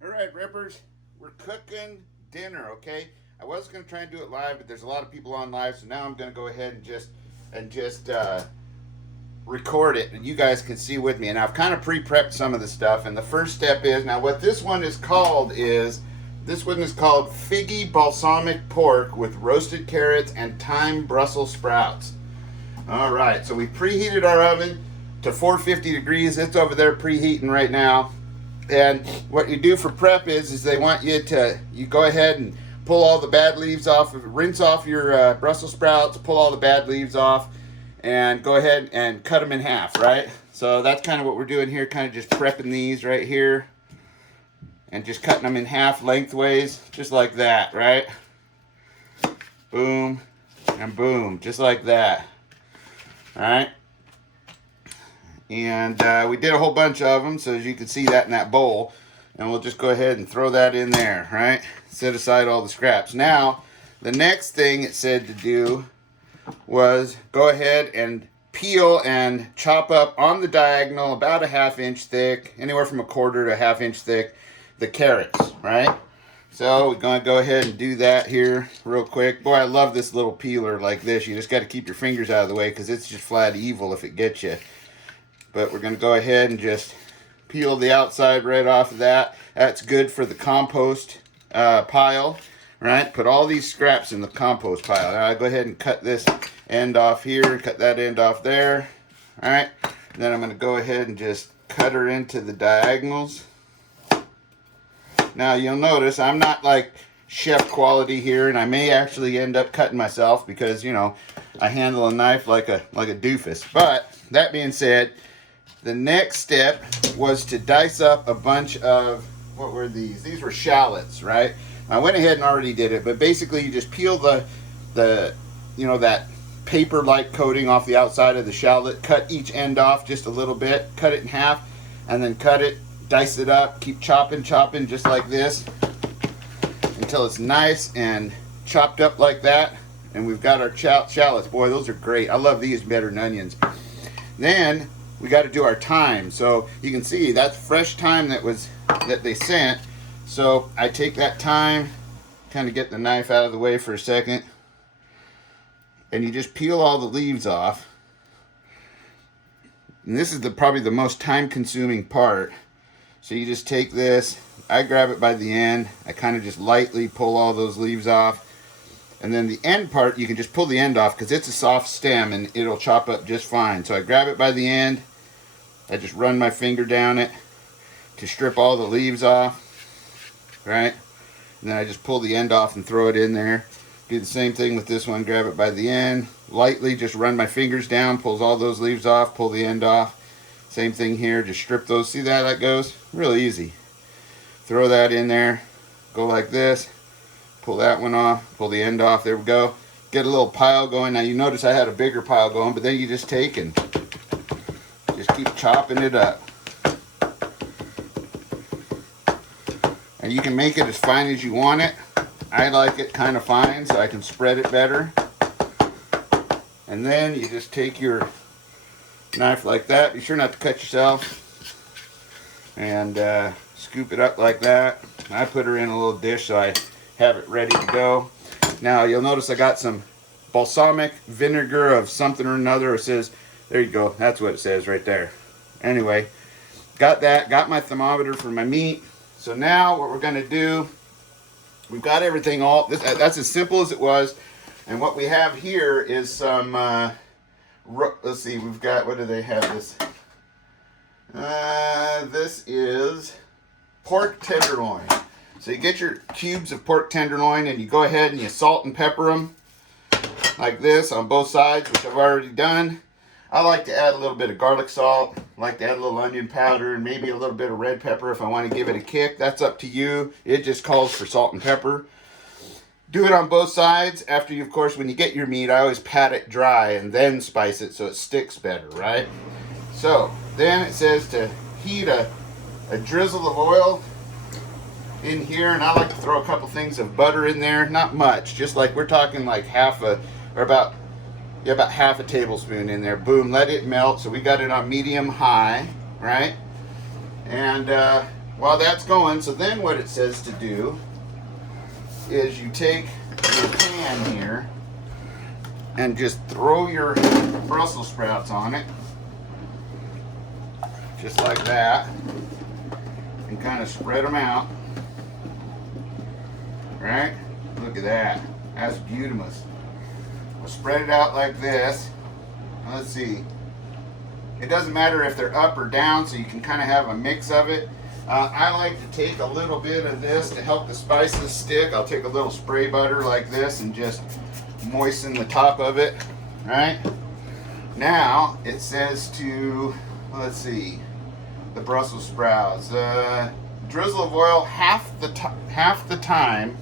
All right, Rippers, we're cooking dinner, okay? I was going to try and do it live, but there's a lot of people on live, so now I'm going to go ahead and just record it, and you guys can see with me. And I've kind of pre-prepped some of the stuff, and the first step is, now what this one is called is, this one is called FIGGY balsamic pork with roasted carrots and thyme Brussels sprouts. All right, so we preheated our oven to 450 degrees. It's over there preheating right now. And what you do for prep is they want you to, you go ahead and pull all the bad leaves off, rinse off your Brussels sprouts, pull all the bad leaves off, and go ahead and cut them in half, right? So that's kind of what we're doing here, kind of just prepping these right here, and just cutting them in half lengthways, just like that, right? Boom, and boom, just like that, all right? And we did a whole bunch of them, so as you can see that in that bowl. And we'll just go ahead and throw that in there, right? Set aside all the scraps. Now, the next thing it said to do was go ahead and peel and chop up on the diagonal, about a ½ inch thick, anywhere from 1/4 to ½ inch thick, the carrots, right? So we're going to go ahead and do that here real quick. Boy, I love this little peeler like this. You just got to keep your fingers out of the way because it's just flat evil if it gets you. But we're going to go ahead and just peel the outside right off of that. That's good for the compost pile, right? Put all these scraps in the compost pile. Now I go ahead and cut this end off here, cut that end off there, all right? And then I'm going to go ahead and just cut her into the diagonals. Now you'll notice I'm not like chef quality here, and I may actually end up cutting myself because, you know, I handle a knife like a doofus. But that being said, the next step was to dice up a bunch of, what were these? These were shallots, right? I went ahead and already did it, but basically you just peel the you know, that paper-like coating off the outside of the shallot, cut each end off just a little bit, cut it in half, and then cut it, dice it up, keep chopping just like this until it's nice and chopped up like that. And we've got our shallots. Boy, those are great. I love these better than onions. Then we got to do our thyme. So you can see that's fresh thyme that they sent. So I take that thyme, kind of get the knife out of the way for a second, and you just peel all the leaves off. And this is probably the most time-consuming part. So you just take this, I grab it by the end, I kind of just lightly pull all those leaves off. And then the end part, you can just pull the end off because it's a soft stem and it'll chop up just fine. So I grab it by the end, I just run my finger down it to strip all the leaves off, right? And then I just pull the end off and throw it in there. Do the same thing with this one, grab it by the end, lightly just run my fingers down, pulls all those leaves off, pull the end off. Same thing here, just strip those. See how that goes? Really easy. Throw that in there, go like this. Pull that one off, pull the end off, there we go. Get a little pile going. Now you notice I had a bigger pile going, but then you just take and just keep chopping it up. And you can make it as fine as you want it. I like it kind of fine so I can spread it better. And then you just take your knife like that. Be sure not to cut yourself. And scoop it up like that. I put her in a little dish so I have it ready to go. Now you'll notice I got some balsamic vinegar of something or another. It says, there you go, that's what it says right there. Anyway, got that, got my thermometer for my meat. So now what we're going to do, we've got everything all, that's as simple as it was. And what we have here is some, let's see, we've got, what do they have this? This is pork tenderloin. So you get your cubes of pork tenderloin and you go ahead and you salt and pepper them like this on both sides, which I've already done. I like to add a little bit of garlic salt. I like to add a little onion powder and maybe a little bit of red pepper if I want to give it a kick. That's up to you. It just calls for salt and pepper. Do it on both sides. After you, of course, when you get your meat, I always pat it dry and then spice it so it sticks better, right? So then it says to heat a drizzle of oil in here, and I like to throw a couple things of butter in there, not much, just like we're talking like about half a tablespoon in there. Boom, let it melt. So we got it on medium high, right? And while that's going, so then what it says to do is you take your pan here and just throw your Brussels sprouts on it, just like that, and kind of spread them out. Right? Look at that. That's beautiful. We'll spread it out like this. Let's see. It doesn't matter if they're up or down, so you can kind of have a mix of it. I like to take a little bit of this to help the spices stick. I'll take a little spray butter like this and just moisten the top of it. Right? Now it says to, let's see, the Brussels sprouts. Drizzle of oil half the time.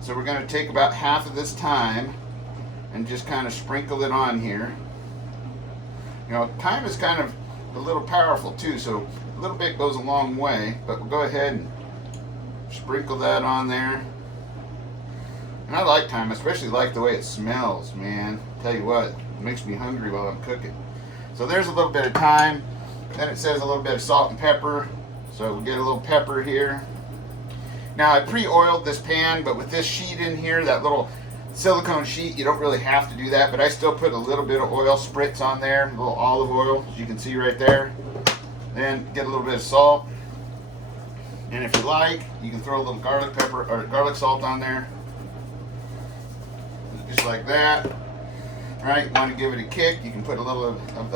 So we're going to take about half of this time and just kind of sprinkle it on here. You know, time is kind of a little powerful too, so a little bit goes a long way, but we'll go ahead and sprinkle that on there. And I like thyme, especially like the way it smells, man. Tell you what, it makes me hungry while I'm cooking. So there's a little bit of thyme. Then it says a little bit of salt and pepper. So we'll get a little pepper here. Now I pre-oiled this pan, but with this sheet in here, that little silicone sheet, you don't really have to do that, but I still put a little bit of oil spritz on there, a little olive oil, as you can see right there. Then get a little bit of salt. And if you like, you can throw a little garlic pepper or garlic salt on there. Just like that. Alright, you want to give it a kick, you can put a little of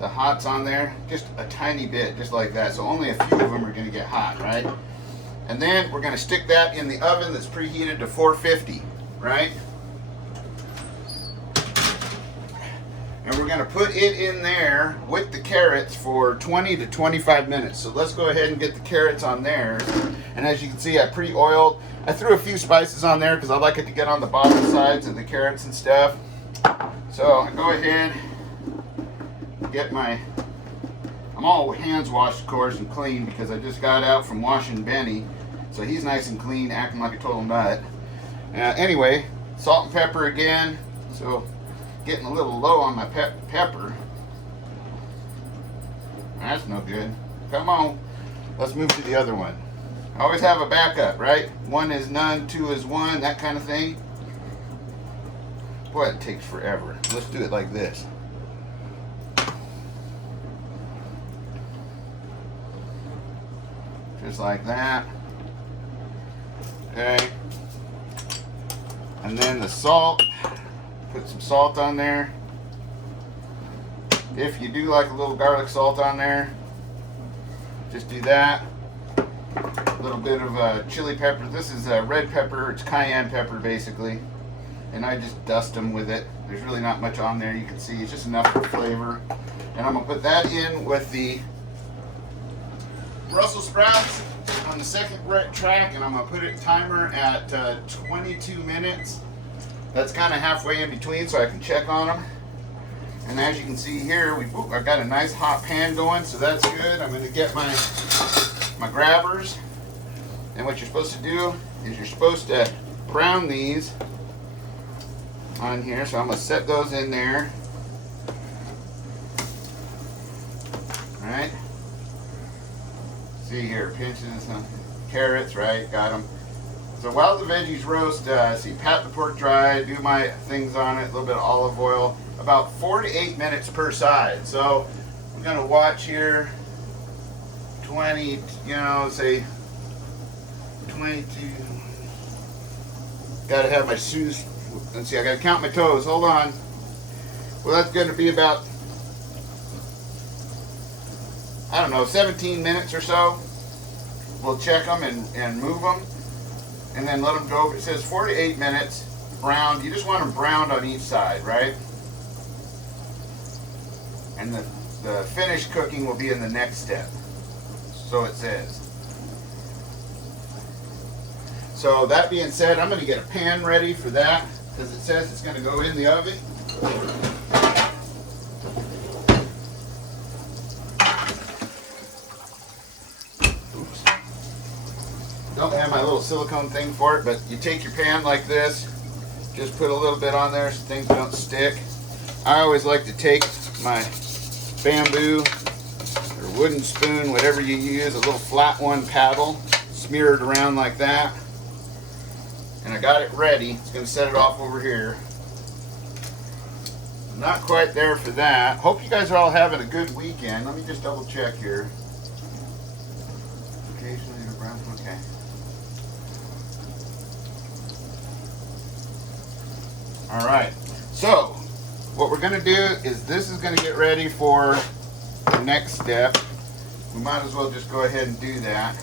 the hots on there. Just a tiny bit, just like that. So only a few of them are going to get hot, right? And then we're going to stick that in the oven that's preheated to 450, right? And we're going to put it in there with the carrots for 20 to 25 minutes. So let's go ahead and get the carrots on there. And as you can see, I pre-oiled. I threw a few spices on there because I like it to get on the bottom sides of the carrots and stuff. So I go ahead, get my, I'm all hands washed, of course, and clean because I just got out from washing Benny. So he's nice and clean, acting like a total nut. Anyway, salt and pepper again. So getting a little low on my pepper. That's no good. Come on. Let's move to the other one. I always have a backup, right? 1 is none, 2 is 1, that kind of thing. Boy, it takes forever. Let's do it like this. Just like that. Okay. And then the salt. Put some salt on there. If you do like a little garlic salt on there, just do that. A little bit of chili pepper. This is red pepper. It's cayenne pepper, basically. And I just dust them with it. There's really not much on there. You can see it's just enough for flavor. And I'm going to put that in with the Brussels sprouts on the second track, and I'm going to put it timer at 22 minutes. That's kind of halfway in between, so I can check on them. And as you can see here, I've got a nice hot pan going, so that's good. I'm going to get my grabbers. And what you're supposed to do is you're supposed to brown these on here. So I'm going to set those in there. All right. See here, pinches some carrots, right? Got them. So while the veggies roast, see, pat the pork dry, do my things on it, a little bit of olive oil, about 4 to 8 minutes per side. So I'm going to watch here, 20, say 22. Got to have my shoes. Let's see, I got to count my toes. Hold on. Well, that's going to be about, I don't know, 17 minutes or so. We'll check them and move them. And then let them go. It says 4 to 8 minutes browned. You just want them browned on each side, right? And the finished cooking will be in the next step. So it says. So that being said, I'm going to get a pan ready for that because it says it's going to go in the oven. Don't have my little silicone thing for it, but you take your pan like this, just put a little bit on there so things don't stick. I always like to take my bamboo or wooden spoon, whatever you use, a little flat one paddle, smear it around like that. And I got it ready. It's going to set it off over here. I'm not quite there for that. Hope you guys are all having a good weekend. Let me just double check here. Occasionally the brown, okay. All right. So what we're going to do is this is going to get ready for the next step. We might as well just go ahead and do that.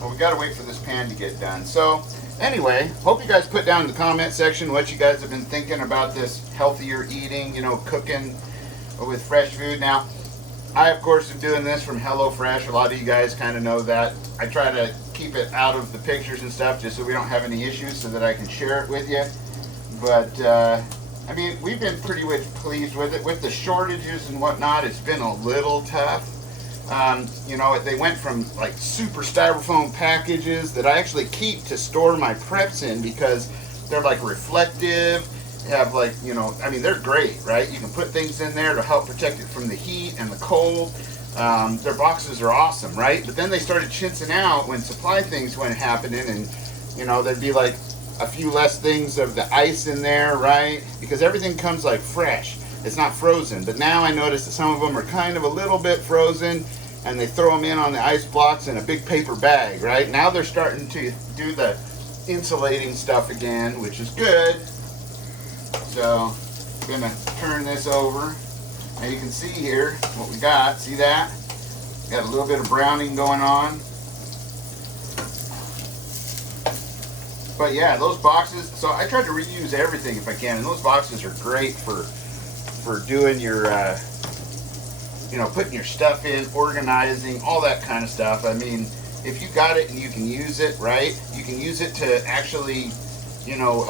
Well, we got to wait for this pan to get done. So anyway, hope you guys put down in the comment section what you guys have been thinking about this healthier eating, you know, cooking with fresh food. Now, I, of course, am doing this from HelloFresh. A lot of you guys kind of know that. I try to keep it out of the pictures and stuff just so we don't have any issues so that I can share it with you. But, I mean, we've been pretty much pleased with it. With the shortages and whatnot, it's been a little tough. You know, they went from like super styrofoam packages that I actually keep to store my preps in because they're like reflective, have like, you know, I mean, they're great, right? You can put things in there to help protect it from the heat and the cold. Their boxes are awesome, right? But then they started chinsing out when supply things went happening, and, you know, there'd be like a few less things of the ice in there, right? Because everything comes like fresh. It's not frozen. But now I notice that some of them are kind of a little bit frozen, and they throw them in on the ice blocks in a big paper bag, right? Now they're starting to do the insulating stuff again, which is good. So I'm gonna turn this over. Now you can see here what we got. See that? Got a little bit of browning going on. But yeah, those boxes, so I try to reuse everything if I can, and those boxes are great for doing your, you know, putting your stuff in, organizing, all that kind of stuff. I mean, if you got it and you can use it, right, you can use it to actually, you know,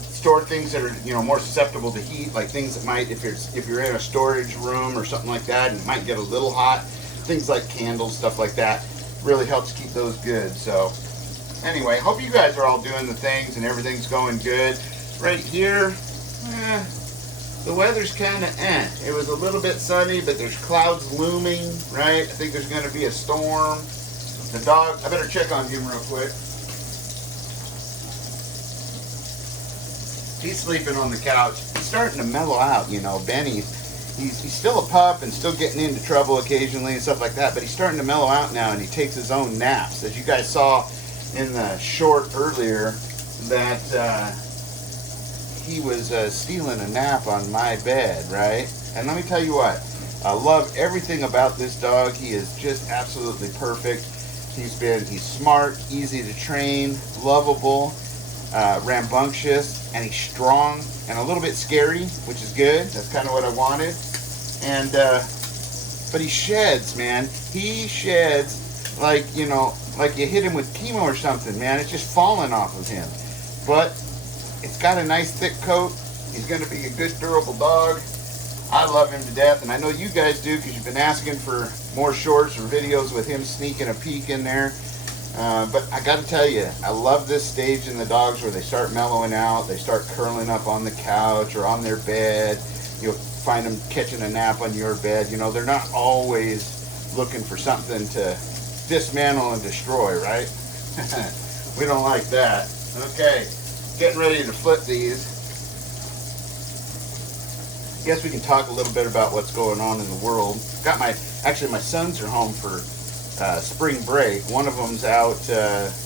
store things that are, you know, more susceptible to heat, like things that might, if you're in a storage room or something like that, and it might get a little hot, things like candles, stuff like that, really helps keep those good. So anyway, hope you guys are all doing the things and everything's going good. Right here, the weather's kind of It was a little bit sunny, but there's clouds looming, right? I think there's going to be a storm. The dog, I better check on him real quick. He's sleeping on the couch. He's starting to mellow out, you know. Benny, he's still a pup and still getting into trouble occasionally and stuff like that, but he's starting to mellow out now, and he takes his own naps. As you guys saw in the short earlier, that he was stealing a nap on my bed, right? And let me tell you what, I love everything about this dog. He is just absolutely perfect. He's smart, easy to train, lovable, rambunctious, and he's strong and a little bit scary, which is good. That's kind of what I wanted. And but he sheds, man. He sheds like, you know, like you hit him with chemo or something, man. It's just falling off of him. But it's got a nice thick coat. He's going to be a good, durable dog. I love him to death, and I know you guys do because you've been asking for more shorts or videos with him sneaking a peek in there. But I got to tell you, I love this stage in the dogs where they start mellowing out. They start curling up on the couch or on their bed. You'll find them catching a nap on your bed. You know, they're not always looking for something to dismantle and destroy, right? We don't like that. Okay, getting ready to flip these. I guess we can talk a little bit about what's going on in the world. Actually my sons are home for spring break. One of them's out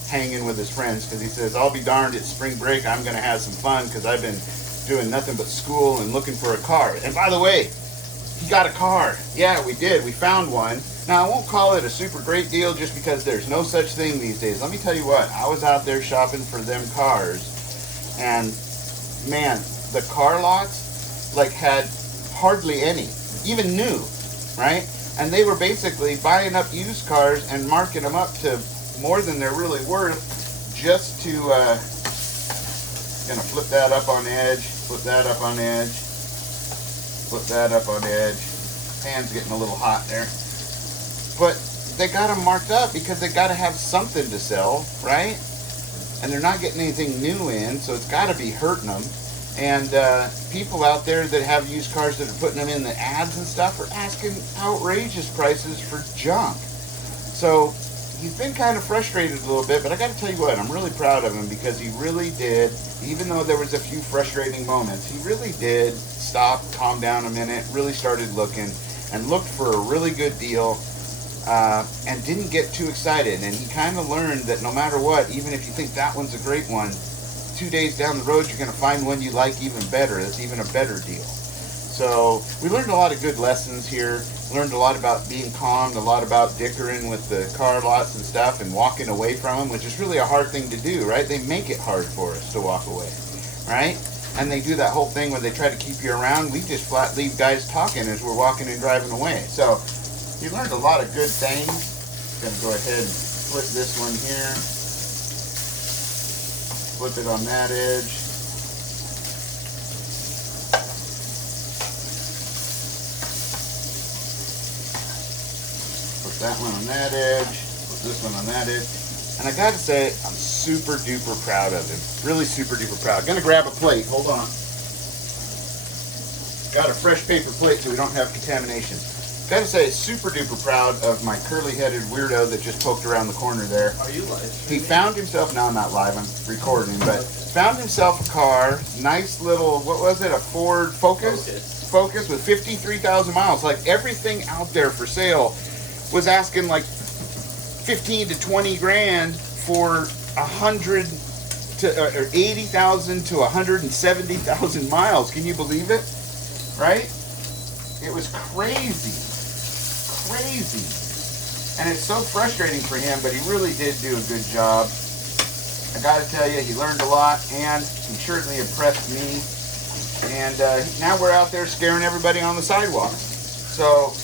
hanging with his friends because he says, I'll be darned, it's spring break, I'm going to have some fun because I've been doing nothing but school and looking for a car. And by the way, he got a car. Yeah, we did. We found one. Now, I won't call it a super great deal just because there's no such thing these days. Let me tell you what, I was out there shopping for them cars, and man, the car lots like had hardly any, even new, right? And they were basically buying up used cars and marking them up to more than they're really worth just to, gonna flip that up on edge, flip that up on edge, flip that up on edge. Hand's getting a little hot there. But they got them marked up because they got to have something to sell, right? And they're not getting anything new in, so it's got to be hurting them. And people out there that have used cars that are putting them in the ads and stuff are asking outrageous prices for junk. So he's been kind of frustrated a little bit, but I got to tell you what, I'm really proud of him because he really did, even though there was a few frustrating moments, he really did stop, calm down a minute, really started looking, and looked for a really good deal, and didn't get too excited. And he kind of learned that no matter what, even if you think that one's a great one, 2 days down the road you're going to find one you like even better, that's even a better deal. So we learned a lot of good lessons here. Learned a lot about being calm, a lot about dickering with the car lots and stuff and walking away from them, which is really a hard thing to do, right? They make it hard for us to walk away, right? And they do that whole thing where they try to keep you around. We just flat leave guys talking as we're walking and driving away. So you learned a lot of good things. Gonna go ahead and flip this one here. Flip it on that edge. Put that one on that edge. Put this one on that edge. And I gotta say, I'm super duper proud of him. Really super duper proud. Gonna grab a plate. Hold on. Got a fresh paper plate so we don't have contamination. Gotta say, super duper proud of my curly-headed weirdo that just poked around the corner there. Are you live? He found himself, no, I'm not live, I'm recording, but found himself a car, nice little, what was it, a Ford Focus? Focus with 53,000 miles. Like everything out there for sale was asking like 15 to 20 grand for 100 to or 80,000 to 170,000 miles. Can you believe it? Right? It was crazy. And it's so frustrating for him, but he really did do a good job. I gotta tell you, he learned a lot, and he certainly impressed me. And now we're out there scaring everybody on the sidewalks. So,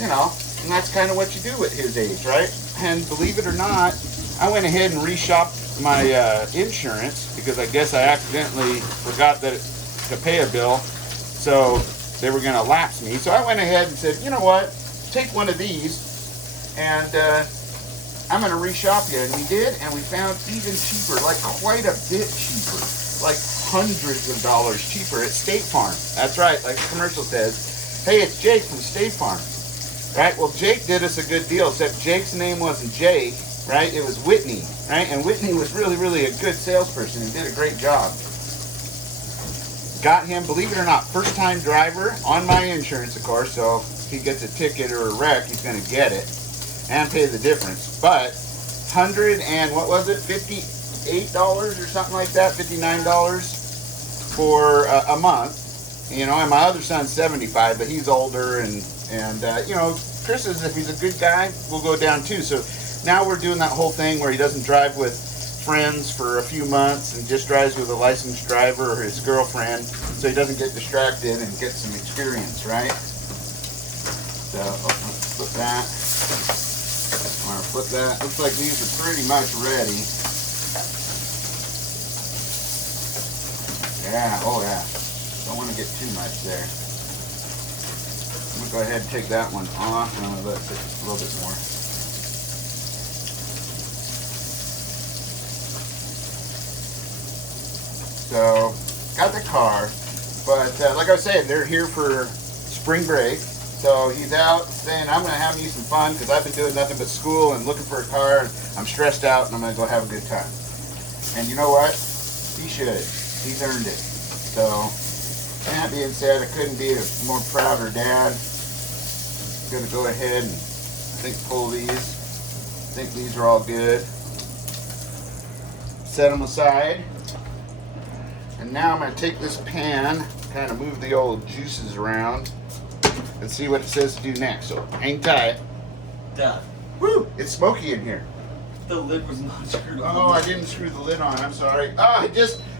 you know, and that's kind of what you do at his age, right? And believe it or not, I went ahead and reshopped my insurance because I guess I accidentally forgot to pay a bill. So they were going to lapse me. So I went ahead and said, you know what? Take one of these, and I'm going to reshop you. And we did, and we found even cheaper, like quite a bit cheaper, like hundreds of dollars cheaper at State Farm. That's right, like the commercial says, hey, it's Jake from State Farm. Right? Well, Jake did us a good deal, except Jake's name wasn't Jake, right? It was Whitney, right? And Whitney was really, really a good salesperson and did a great job. Got him, believe it or not, first-time driver on my insurance, of course, so if he gets a ticket or a wreck, he's going to get it and pay the difference. But what was it, $58 or something like that, $59 for a month, you know, and my other son's 75, but he's older, and you know, Chris is, if he's a good guy, we'll go down too. So now we're doing that whole thing where he doesn't drive with friends for a few months and just drives with a licensed driver or his girlfriend, so he doesn't get distracted and get some experience, right? So let's flip that. I want to flip that. Looks like these are pretty much ready. Yeah, oh yeah. Don't want to get too much there. I'm going to go ahead and take that one off, and I'm going to let it sit just a little bit more. So, got the car, but like I was saying, they're here for spring break. So he's out saying, I'm going to have me some fun because I've been doing nothing but school and looking for a car. And I'm stressed out, and I'm going to go have a good time. And you know what? He should. He's earned it. So, that being said, I couldn't be a more prouder dad. I'm going to go ahead and pull these. I think these are all good. Set them aside. And now I'm going to take this pan, kind of move the old juices around, and see what it says to do next. So hang tight. Done. Woo! It's smoky in here. The lid was not screwed on. Oh, I didn't screw the lid on. I'm sorry. Oh,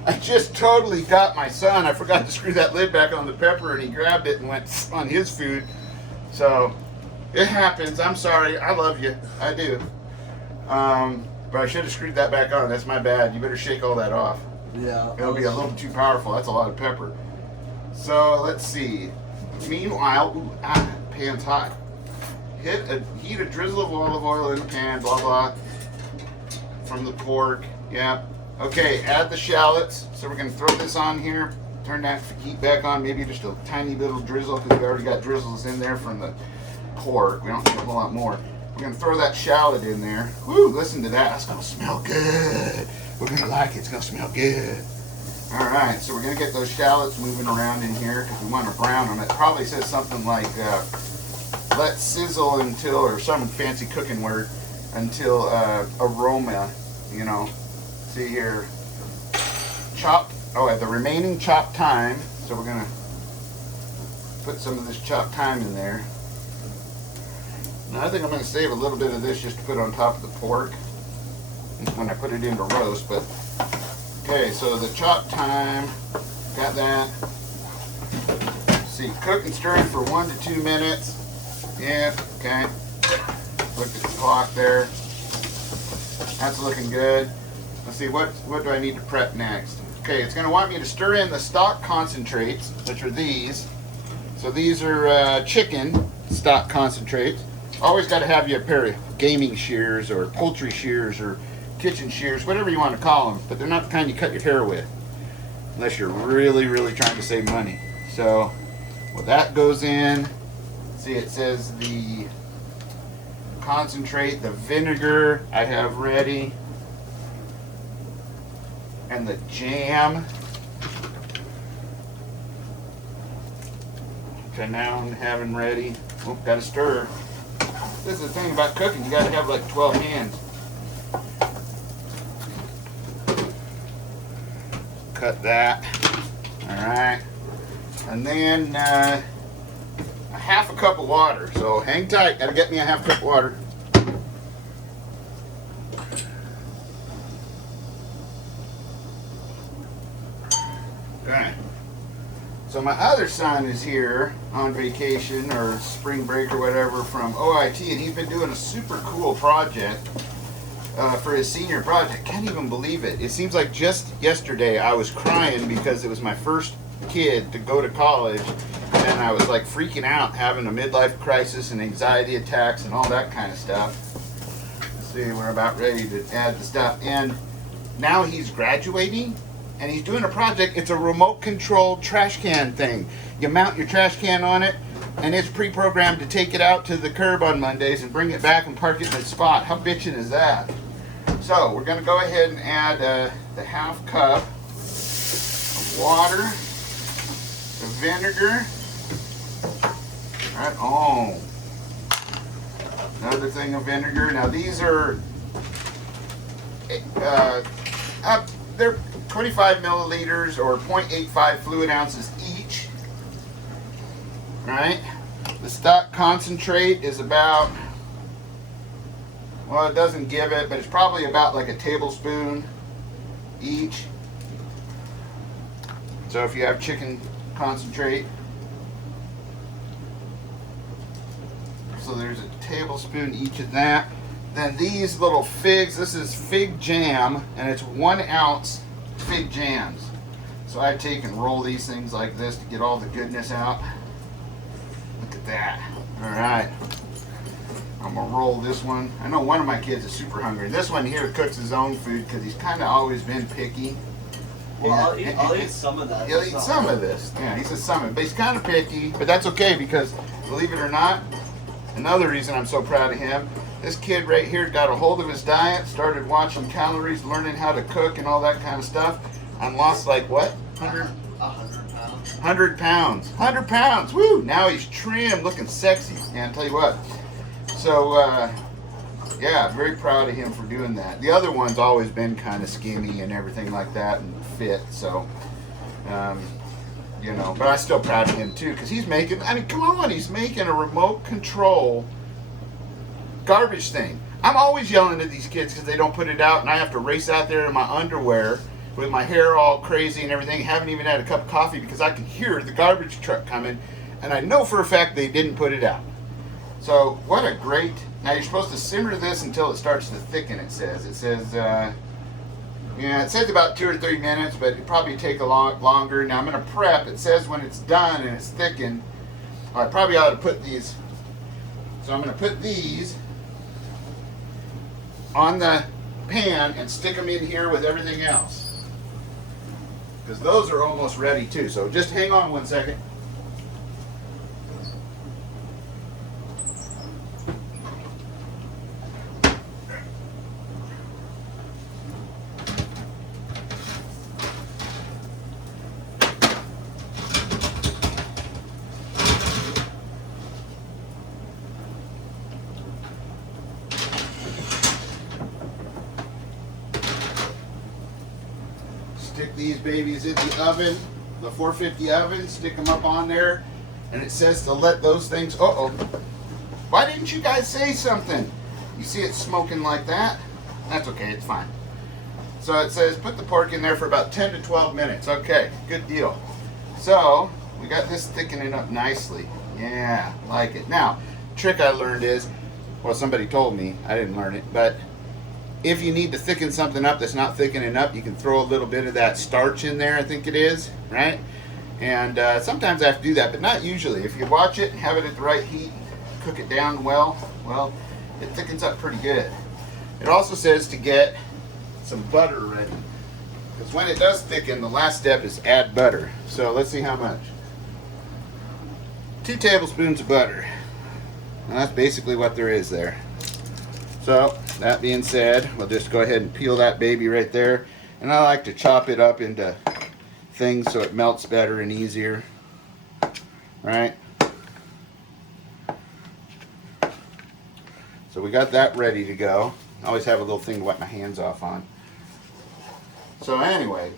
I just totally got my son. I forgot to screw that lid back on the pepper, and he grabbed it and went on his food. So it happens. I'm sorry. I love you. I do. But I should have screwed that back on. That's my bad. You better shake all that off. Yeah. It'll be a little too powerful. That's a lot of pepper. So let's see. Meanwhile, pan's hot. Heat a drizzle of olive oil in the pan, blah blah. From the pork, yeah. Okay, add the shallots. So we're gonna throw this on here. turn that heat back on, maybe just a tiny little drizzle because we already got drizzles in there from the pork. We don't need a whole lot more. We're gonna throw that shallot in there. Woo, listen to that. That's gonna smell good. We're gonna like it. It's gonna smell good. All right, so we're gonna get those shallots moving around in here because we want to brown them. It probably says something like let sizzle until, or some fancy cooking word, until aroma, you know. See here, chopped, the remaining chopped thyme. So we're gonna put some of this chopped thyme in there. Now I think I'm gonna save a little bit of this just to put on top of the pork when I put it into roast, but okay, so the chopped thyme, got that. See, cook and stir it for 1 to 2 minutes. Yeah, okay. Look at the clock there. That's looking good. Let's see, what do I need to prep next? Okay, it's going to want me to stir in the stock concentrates, which are these. So these are chicken stock concentrates. Always got to have you a pair of gaming shears or poultry shears or kitchen shears, whatever you want to call them, but they're not the kind you cut your hair with, unless you're really, really trying to save money. So, well, that goes in. See, it says the concentrate, the vinegar I have ready, and the jam, which I now am having ready. Oh, gotta stir. This is the thing about cooking, you gotta have like 12 hands. Cut that. Alright. And then a half a cup of water. So hang tight, gotta get me a half cup of water. Okay. So my other son is here on vacation or spring break or whatever from OIT, and he's been doing a super cool project for his senior project. Can't even believe it. It seems like just yesterday I was crying because it was my first kid to go to college, and I was like freaking out, having a midlife crisis and anxiety attacks and all that kind of stuff. Let's see, we're about ready to add the stuff, and now he's graduating and he's doing a project. It's a remote control trash can thing. You mount your trash can on it, and it's pre-programmed to take it out to the curb on Mondays and bring it back and park it in its spot. How bitchin' is that? So we're gonna go ahead and add the half cup of water, the vinegar, right on. Another thing of vinegar. Now these are they're 25 milliliters or 0.85 fluid ounces each. Right? The stock concentrate is about, well, it doesn't give it, but it's probably about like a tablespoon each. So if you have chicken concentrate, so there's a tablespoon each of that. Then these little figs, this is fig jam, and it's 1 ounce fig jams. So I take and roll these things like this to get all the goodness out. Look at that. All right. I'm gonna roll this one. I know one of my kids is super hungry. This one here cooks his own food because he's kind of always been picky. Well, I'll eat some of that. He'll eat some of this. Yeah, he says some of it, but he's kind of picky. But that's okay because, believe it or not, another reason I'm so proud of him, this kid right here got a hold of his diet, started watching calories, learning how to cook and all that kind of stuff, and lost like what? 100 pounds. 100 pounds. 100 pounds. Woo! Now he's trim, looking sexy. Yeah, I'll tell you what. So, yeah, very proud of him for doing that. The other one's always been kind of skinny and everything like that and fit, so, you know, but I'm still proud of him too because he's making, I mean, come on, he's making a remote control garbage thing. I'm always yelling at these kids because they don't put it out, and I have to race out there in my underwear with my hair all crazy and everything. Haven't even had a cup of coffee because I can hear the garbage truck coming, and I know for a fact they didn't put it out. So what a great, now you're supposed to simmer this until it starts to thicken, it says. It says, yeah, it says about 2 or 3 minutes, but it'd probably take a lot longer. Now I'm going to prep. It says when it's done and it's thickened, I probably ought to put these, so I'm going to put these on the pan and stick them in here with everything else. because those are almost ready too. So just hang on 1 second. Stick these babies in the oven, the 450 oven, stick them up on there, and it says to let those things, uh-oh. Why didn't you guys say something? You see it smoking like that? That's okay, it's fine. So it says put the pork in there for about 10 to 12 minutes. Okay, good deal. So we got this thickening up nicely. Yeah, like it. Now, trick I learned is, well, somebody told me, I didn't learn it, but if you need to thicken something up that's not thickening up, you can throw a little bit of that starch in there, I think it is, right? And sometimes I have to do that, but not usually. If you watch it and have it at the right heat, cook it down well, it thickens up pretty good. It also says to get some butter ready, because when it does thicken, the last step is add butter. So let's see how much. 2 tablespoons of butter. And that's basically what there is there. So that being said, we'll just go ahead and peel that baby right there. And I like to chop it up into things so it melts better and easier. Right? So we got that ready to go. I always have a little thing to wipe my hands off on. So anyway,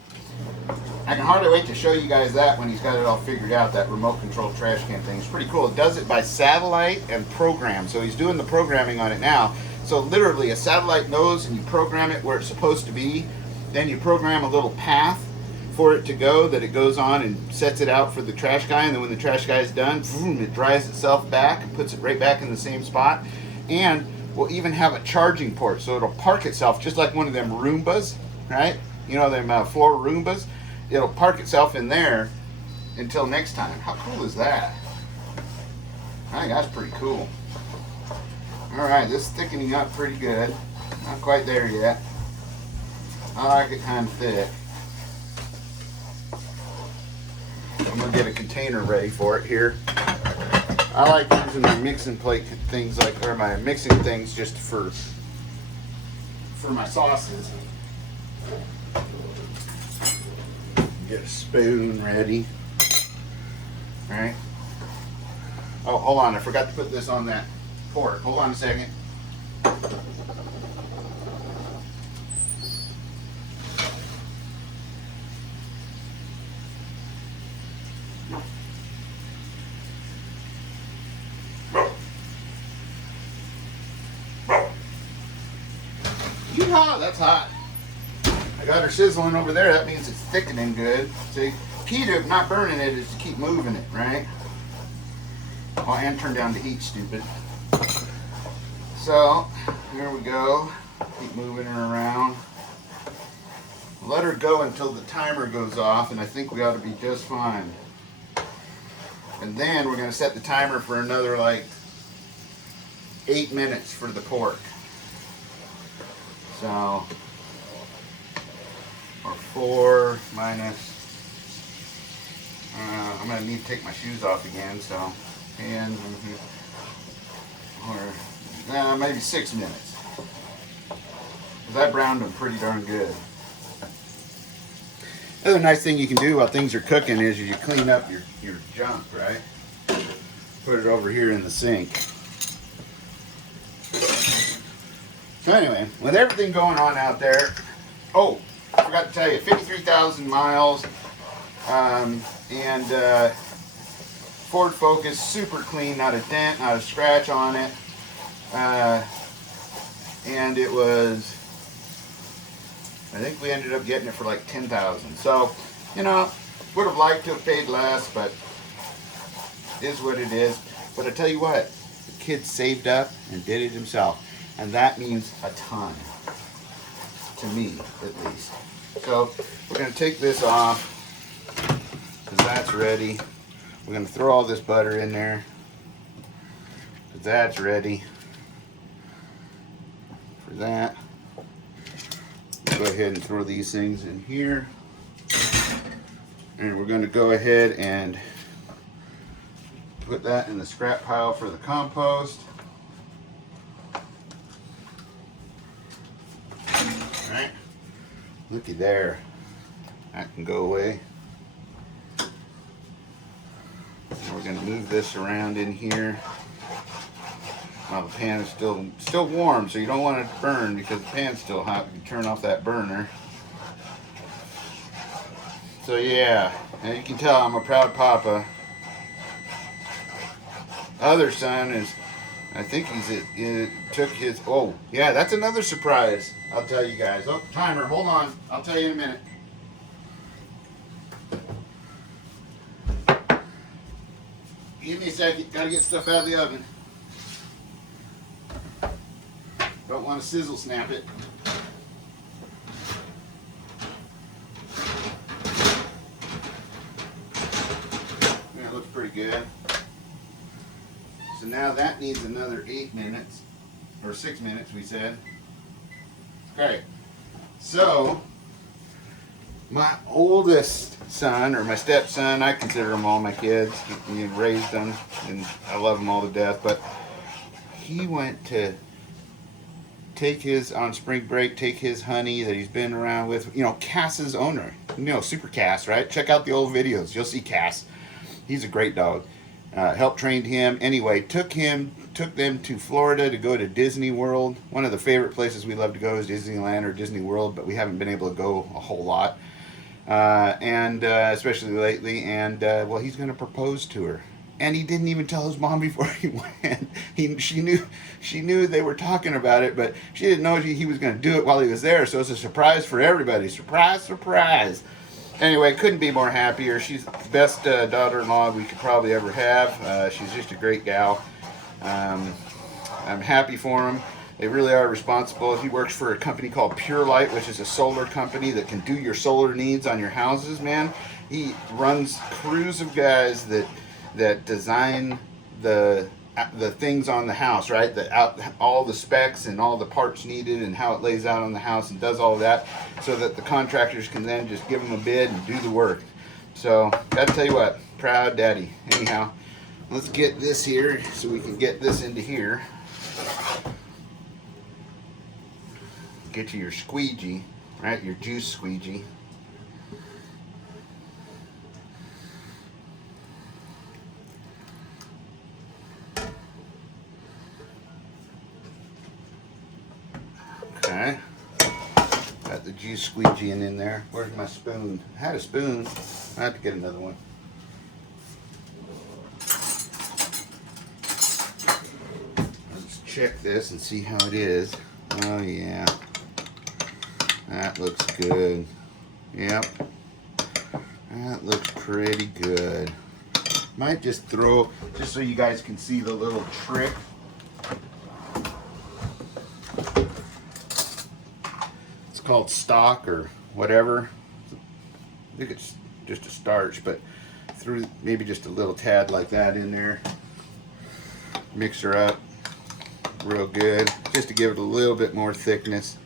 I can hardly wait to show you guys that when he's got it all figured out, that remote control trash can thing. It's pretty cool. It does it by satellite and program. So he's doing the programming on it now. So literally a satellite knows, and you program it where it's supposed to be. Then you program a little path for it to go, that it goes on and sets it out for the trash guy. And then when the trash guy is done, boom, it drives itself back and puts it right back in the same spot. And we'll even have a charging port. So it'll park itself just like one of them Roombas, right? You know, them floor Roombas. It'll park itself in there until next time. How cool is that? I think that's pretty cool. Alright, this is thickening up pretty good. Not quite there yet. I like it kind of thick. I'm going to get a container ready for it here. I like using my mixing plate things or my mixing things just for my sauces. Get a spoon ready. Alright. Oh, hold on. I forgot to put this on that pork. Hold on a second. Yeehaw, that's hot. I got her sizzling over there. That means it's thickening good. See, key to not burning it is to keep moving it, right? Oh, and turn down the heat, stupid. So, here we go. Keep moving her around. Let her go until the timer goes off, and I think we ought to be just fine. And then we're going to set the timer for another, like, 8 minutes for the pork. So, or 4 minus, I'm going to need to take my shoes off again, so, and, or, maybe 6 minutes. Because I browned them pretty darn good. Another nice thing you can do while things are cooking is you clean up your junk, right? Put it over here in the sink. So anyway, with everything going on out there, oh, I forgot to tell you, 53,000 miles, and Ford Focus, super clean, not a dent, not a scratch on it, and it was, I think we ended up getting it for like 10,000. So, you know, would have liked to have paid less, but it is what it is. But I tell you what, the kid saved up and did it himself. And that means a ton, to me at least. So we're going to take this off, because that's ready. We're going to throw all this butter in there, because that's ready for that. Go ahead and throw these things in here. And we're going to go ahead and put that in the scrap pile for the compost. Alright, looky there. That can go away. And we're going to move this around in here. While the pan is still warm, so you don't want it to burn because the pan's still hot. You can turn off that burner. So yeah, and you can tell I'm a proud papa. Other son is, I think took his, oh yeah, that's another surprise. I'll tell you guys. Oh, timer, hold on. I'll tell you in a minute. Give me a second, gotta get stuff out of the oven. Don't want to sizzle snap it. Yeah, it looks pretty good. So now that needs another 8 minutes, or 6 minutes we said. Okay, so my oldest son, or my stepson, I consider them all my kids. We raised them, and I love them all to death, but he went to take his, on spring break, take his honey that he's been around with, you know, Cass's owner, you know, Super Cass, right? Check out the old videos, you'll see Cass. He's a great dog. Helped train him. Anyway, took them to Florida to go to Disney World. One of the favorite places we love to go is Disneyland or Disney World, but we haven't been able to go a whole lot, especially lately. And well, he's going to propose to her. And he didn't even tell his mom before he went. She knew they were talking about it, but she didn't know he was going to do it while he was there. So it's a surprise for everybody. Surprise, surprise. Anyway, couldn't be more happier. She's the best daughter-in-law we could probably ever have. She's just a great gal. I'm happy for him. They really are responsible. He works for a company called Pure Light, which is a solar company that can do your solar needs on your houses, man. He runs crews of guys that design the things on the house, right? All the specs and all the parts needed and how it lays out on the house, and does all that so that the contractors can then just give them a bid and do the work. So, gotta tell you what, proud daddy. Anyhow, let's get this here so we can get this into here. Get you your squeegee, right? Your juice squeegee. Okay, got the juice squeegeeing in there. Where's my spoon? I had a spoon. I have to get another one. Let's check this and see how it is. Oh yeah, that looks good. Yep, that looks pretty good. Might just throw, just so you guys can see the little trick. Called stock or whatever. I think it's just a starch, but threw maybe just a little tad like that in there. Mix her up real good, just to give it a little bit more thickness.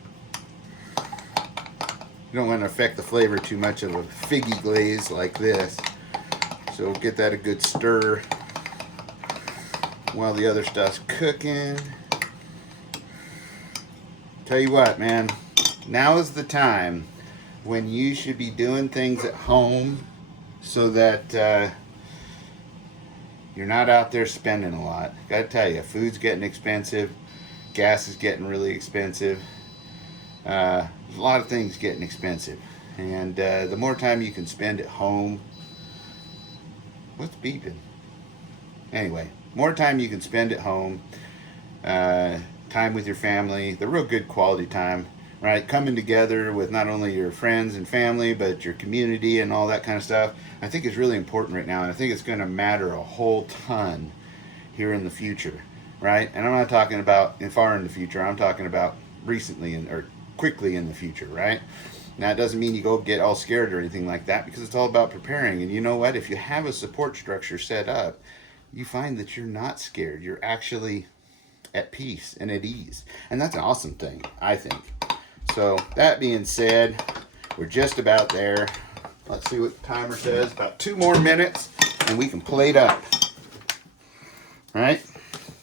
You don't want to affect the flavor too much of a figgy glaze like this, so get that a good stir while the other stuff's cooking. Tell you what, man, now is the time when you should be doing things at home so that you're not out there spending a lot. Gotta tell you, food's getting expensive, gas is getting really expensive, there's a lot of things getting expensive, and the more time you can spend at home, what's beeping? Anyway, more time you can spend at home, time with your family, the real good quality time, right? Coming together with not only your friends and family, but your community and all that kind of stuff, I think is really important right now. And I think it's going to matter a whole ton here in the future, right? And I'm not talking about far in the future. I'm talking about recently or quickly in the future, right? Now, it doesn't mean you go get all scared or anything like that, because it's all about preparing. And you know what? If you have a support structure set up, you find that you're not scared. You're actually at peace and at ease. And that's an awesome thing, I think. So that being said, we're just about there. Let's see what the timer says. About 2 more minutes and we can plate up. All right?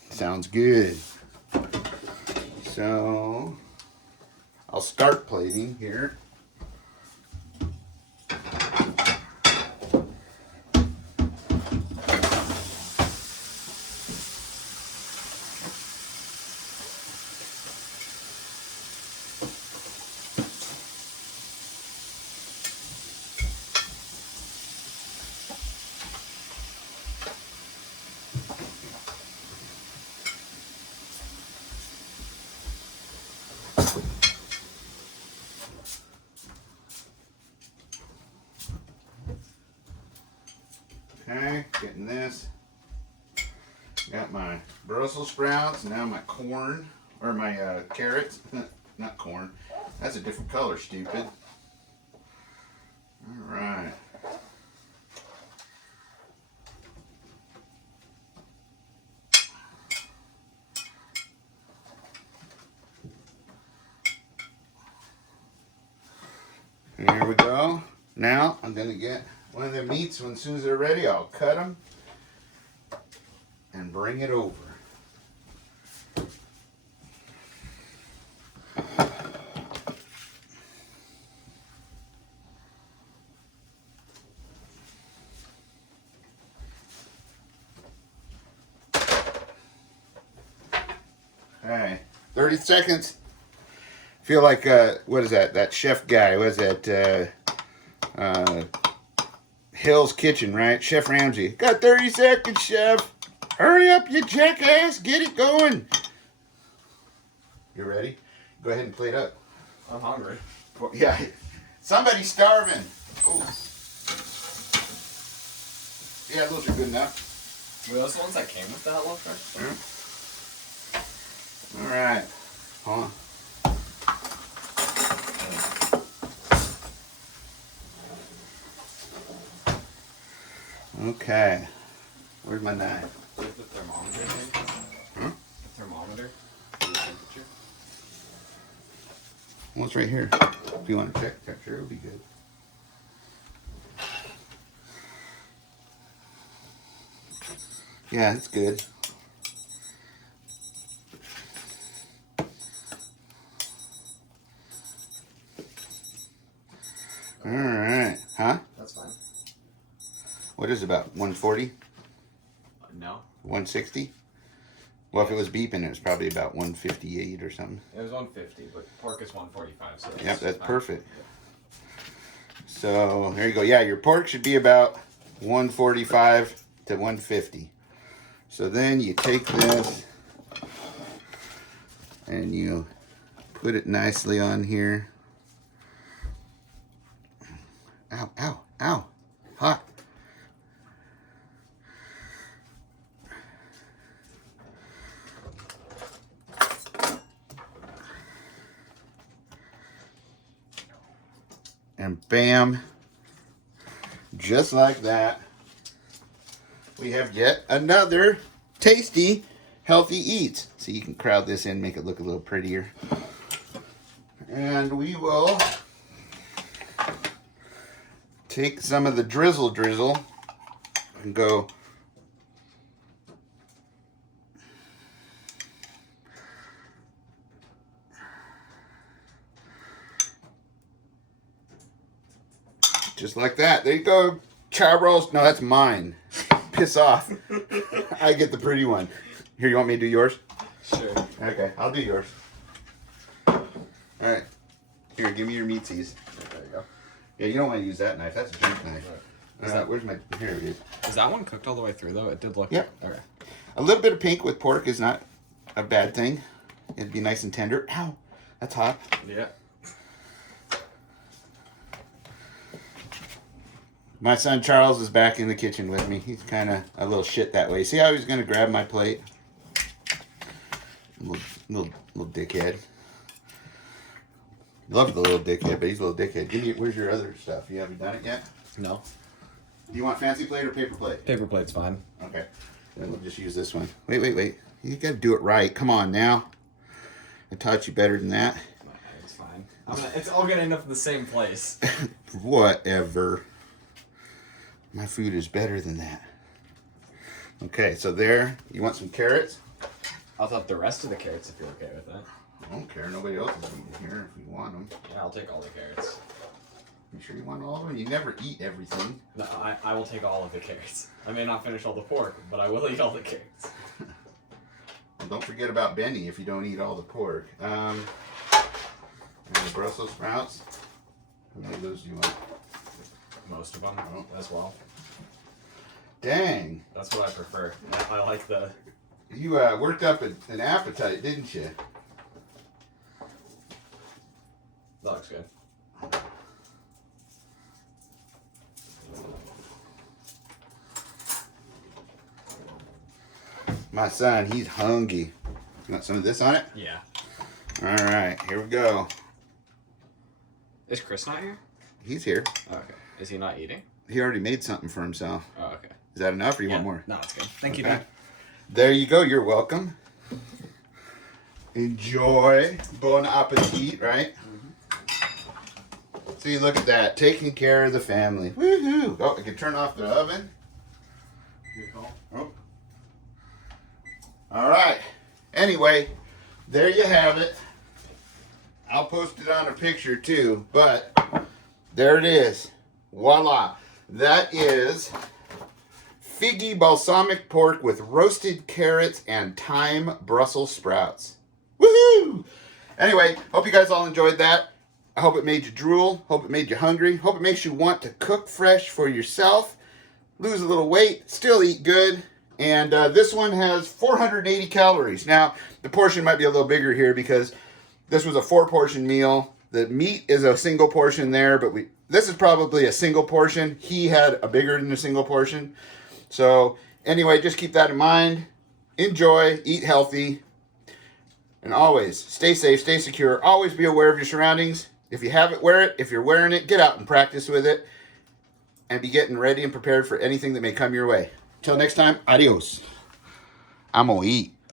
Sounds good. So I'll start plating here. Okay, getting this. Got my Brussels sprouts, now my corn, or my carrots. Not corn. That's a different color, stupid. All right. Here we go. Now I'm gonna get one of the meats. As soon as they're ready, I'll cut them and bring it over. Okay, 30 seconds. Feel like, what is that? That chef guy, what is that? Hill's Kitchen, right? Chef Ramsay. Got 30 seconds, chef. Hurry up, you jackass. Get it going. You ready? Go ahead and plate up. I'm hungry. Yeah. Somebody's starving. Oh. Yeah, those are good enough. Were those the ones that came with that loaf, right? All right. Hold on. Okay. Where's my knife? With the thermometer, maybe? Huh? The thermometer? For the temperature? Well, it's right here. If you want to check the temperature, it'll be good. Yeah, it's good. All right. Huh? That's fine. What is it, about 140? No. 160? Well, if it was beeping, it was probably about 158 or something. It was 150, but pork is 145, so Yep, that's fine. perfect. So, there you go. Yeah, your pork should be about 145 to 150. So then you take this and you put it nicely on here. Ow, ow, ow. Hot. And bam, just like that, we have yet another tasty, healthy eats. So you can crowd this in, make it look a little prettier. And we will take some of the drizzle and go just like that. There you go. Chow rolls. No, that's mine. Piss off. I get the pretty one. Here, you want me to do yours? Sure. Okay, I'll do yours. All right. Here, give me your meatsies. There you go. Yeah, you don't want to use that knife. That's a junk knife. Is that, Where's my... Here it is. is that one cooked all the way through, though? It did look... Yep. Okay. A little bit of pink with pork is not a bad thing. It'd be nice and tender. Ow. That's hot. Yeah. My son Charles is back in the kitchen with me. He's kind of a little shit that way. See how he's going to grab my plate? Little dickhead. Love the little dickhead, but he's a little dickhead. Give me, where's your other stuff? You haven't done it yet? No. Do you want fancy plate or paper plate? Paper plate's fine. Okay. Then we'll just use this one. Wait. You got to do it right. Come on now. I taught you better than that. It's fine. It's all going to end up in the same place. Whatever. My food is better than that. Okay, so there. You want some carrots? I'll take the rest of the carrots if you're okay with that. I don't care. Nobody else is eating here if you want them. Yeah, I'll take all the carrots. You sure you want all of them? You never eat everything. No, I will take all of the carrots. I may not finish all the pork, but I will eat all the carrots. And don't forget about Benny if you don't eat all the pork. And the Brussels sprouts. How many of those do you want? Most of them as well. Dang. That's what I prefer. I like the... You worked up an appetite, didn't you? That looks good. My son, he's hungry. You want some of this on it? Yeah. All right, here we go. Is Chris not here? He's here. Oh, okay. Is he not eating? He already made something for himself. Oh, okay. Is that enough or you want more? No, it's good. Thank you, Okay. dude. There you go. You're welcome. Enjoy. Bon appetit, right? Mm-hmm. See, look at that. Taking care of the family. Woohoo! Oh, I can turn off the oven. Good call. Oh. All right. Anyway, there you have it. I'll post it on a picture too, but there it is. Voila. That is FIGGY balsamic pork with roasted carrots and thyme Brussels sprouts. Woohoo! Anyway, hope you guys all enjoyed that. I hope it made you drool. Hope it made you hungry. Hope it makes you want to cook fresh for yourself. Lose a little weight. Still eat good. And this one has 480 calories. Now, the portion might be a little bigger here because this was a 4-portion meal. The meat is a single portion there, but this is probably a single portion. He had a bigger than a single portion. So anyway, just keep that in mind. Enjoy, eat healthy, and always stay safe, stay secure. Always be aware of your surroundings. If you have it, wear it. If you're wearing it, get out and practice with it. And be getting ready and prepared for anything that may come your way. Till next time, adios. I'm gonna eat.